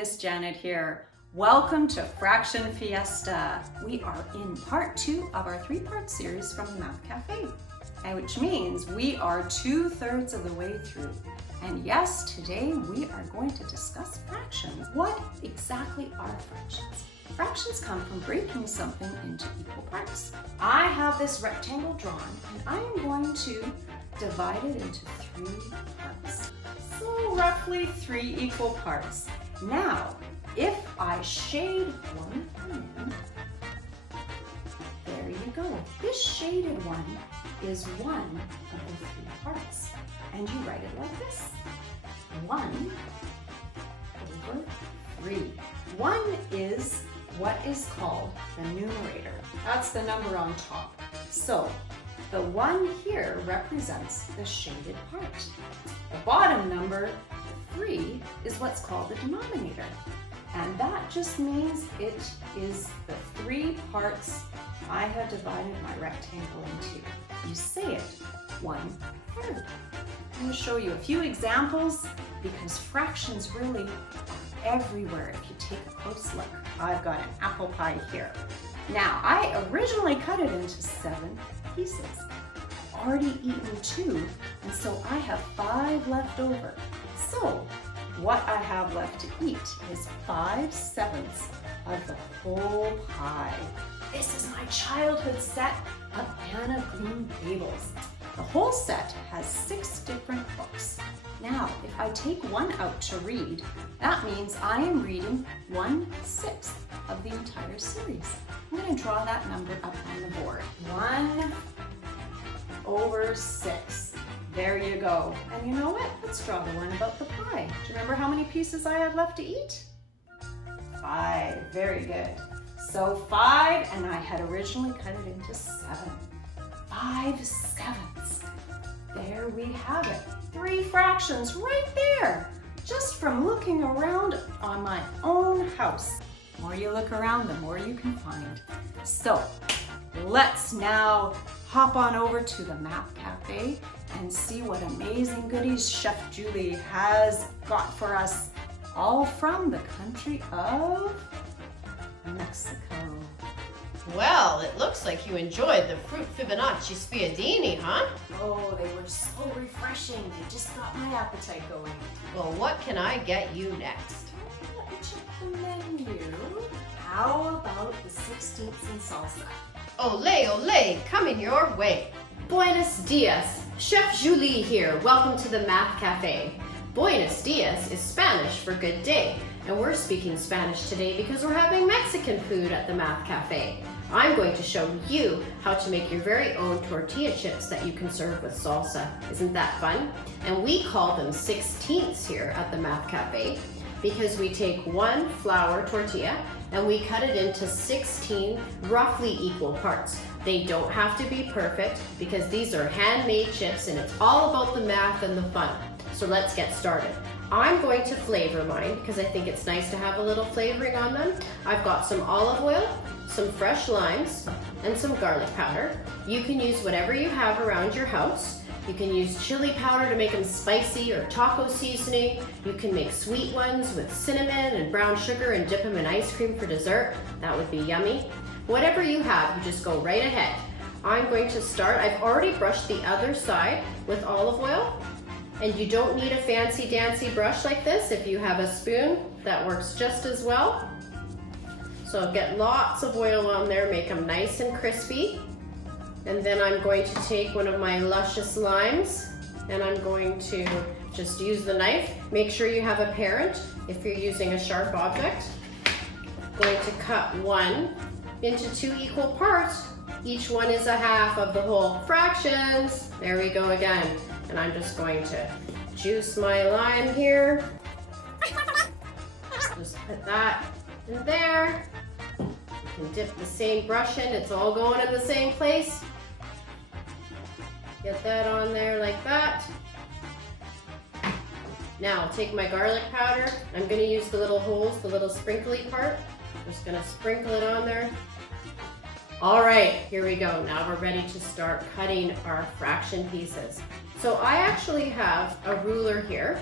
Miss Janet here. Welcome to Fraction Fiesta. We are in part 2 of our 3-part series from the Math Cafe, which means we are 2/3 of the way through. And yes, today we are going to discuss fractions. What exactly are fractions? Fractions come from breaking something into equal parts. I have this rectangle drawn and I am going to divide it into 3 parts. So roughly 3 equal parts. Now, if I shade one in, there you go. This shaded one is one of the 3 parts. And you write it like this. 1 over 3. 1 is what is called the numerator. That's the number on top. So the 1 here represents the shaded part. The bottom number, 3, is what's called the denominator. And that just means it is the 3 parts I have divided my rectangle into. You say it 1/3. I'm going to show you a few examples because fractions really are everywhere if you take a close look. I've got an apple pie here. Now, I originally cut it into 7 pieces. I've already eaten 2, and so I have 5 left over. So, what I have left to eat is 5/7 of the whole pie. This is my childhood set of Anna Green Gables. The whole set has 6 different books. Now, if I take one out to read, that means I am reading 1/6 of the entire series. I'm going to draw that number up on the board. 1/6. There you go. And you know what? Let's draw the one about the pie. Do you remember how many pieces I had left to eat? 5. Very good. So 5, and I had originally cut it into 7. 5/7. There we have it. 3 fractions right there, just from looking around on my own house. The more you look around, the more you can find. So let's now hop on over to the Math Cafe and see what amazing goodies Chef Julie has got for us, all from the country of Mexico. Well, it looks like you enjoyed the fruit Fibonacci spiedini, huh? Oh, they were so refreshing. They just got my appetite going. Well, what can I get you next? Let me check the menu. How about the 16ths in salsa? Olé, olé, coming your way. Buenos dias, Chef Julie here. Welcome to the Math Cafe. Buenos dias is Spanish for good day, and we're speaking Spanish today because we're having Mexican food at the Math Cafe. I'm going to show you how to make your very own tortilla chips that you can serve with salsa. Isn't that fun? And we call them 16ths here at the Math Cafe because we take 1 flour tortilla and we cut it into 16 roughly equal parts. They don't have to be perfect because these are handmade chips and it's all about the math and the fun. So let's get started. I'm going to flavor mine because I think it's nice to have a little flavoring on them. I've got some olive oil, some fresh limes, and some garlic powder. You can use whatever you have around your house. You can use chili powder to make them spicy or taco seasoning. You can make sweet ones with cinnamon and brown sugar and dip them in ice cream for dessert. That would be yummy. Whatever you have, you just go right ahead. I'm going to start. I've already brushed the other side with olive oil. And you don't need a fancy dancy brush like this. If you have a spoon, that works just as well. So get lots of oil on there, make them nice and crispy. And then I'm going to take one of my luscious limes and I'm going to just use the knife. Make sure you have a parent if you're using a sharp object. I'm going to cut one into 2 equal parts. Each one is a half of the whole. Fractions. There we go again. And I'm just going to juice my lime here. Just put that in there. You can dip the same brush in, it's all going in the same place. Get that on there like that. Now I'll take my garlic powder. I'm going to use the little holes, the little sprinkly part. Just going to sprinkle it on there. All right, here we go. Now we're ready to start cutting our fraction pieces. So I actually have a ruler here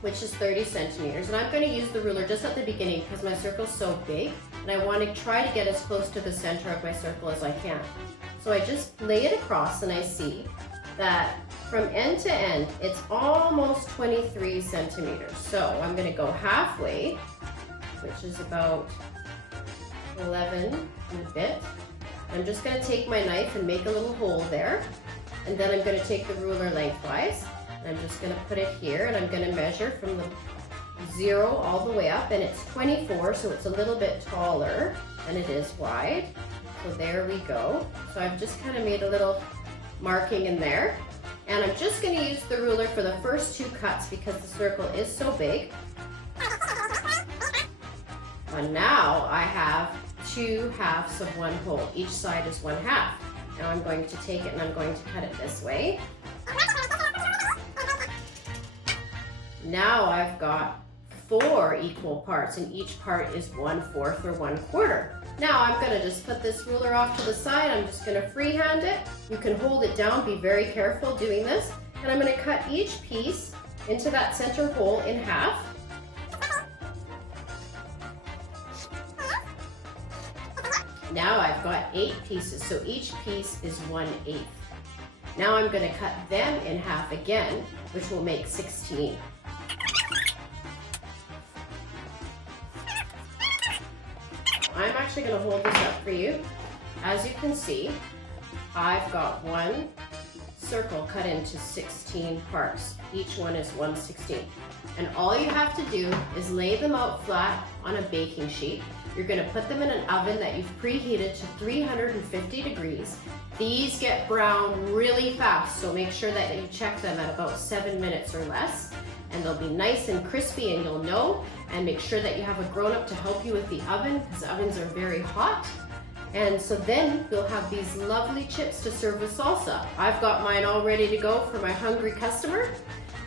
which is 30 centimeters. And I'm going to use the ruler just at the beginning because my circle's so big and I want to try to get as close to the center of my circle as I can. So I just lay it across and I see that from end to end, it's almost 23 centimeters. So I'm going to go halfway, which is about 11 and a bit. I'm just going to take my knife and make a little hole there. And then I'm going to take the ruler lengthwise. And I'm just going to put it here and I'm going to measure from the 0 all the way up. And it's 24, so it's a little bit taller than it is wide. So there we go. So I've just kind of made a little marking in there. And I'm just going to use the ruler for the first 2 cuts because the circle is so big. And now I have 2 halves of 1 whole. Each side is 1 half. Now I'm going to take it and I'm going to cut it this way. Now I've got 4 equal parts and each part is 1/4 or 1/4. Now I'm going to just put this ruler off to the side. I'm just going to freehand it. You can hold it down, be very careful doing this. And I'm going to cut each piece into that center hole in half. Now I've got 8 pieces, so each piece is 1/8. Now I'm going to cut them in half again, which will make 16. I'm actually going to hold this up for you. As you can see, I've got 1 circle cut into 16 parts. Each one is 1/16. And all you have to do is lay them out flat on a baking sheet. You're going to put them in an oven that you've preheated to 350 degrees. These get brown really fast, so make sure that you check them at about 7 minutes or less. And they'll be nice and crispy and you'll know. And make sure that you have a grown-up to help you with the oven because ovens are very hot. And so then you'll have these lovely chips to serve with salsa. I've got mine all ready to go for my hungry customer.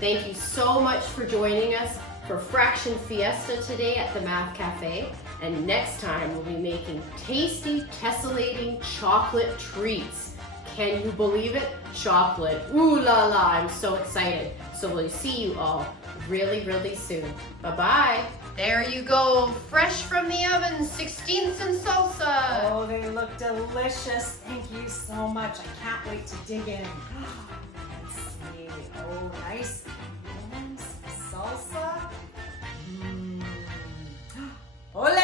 Thank you so much for joining us for Fraction Fiesta today at the Math Cafe. And next time we'll be making tasty, tessellating chocolate treats. Can you believe it? Chocolate. Ooh la la, I'm so excited. So we'll see you all really, really soon. Bye-bye. There you go, fresh from the oven, 16ths and salsa. Oh, they look delicious. Thank you so much. I can't wait to dig in. Let's see. Oh, nice. And salsa. Ole!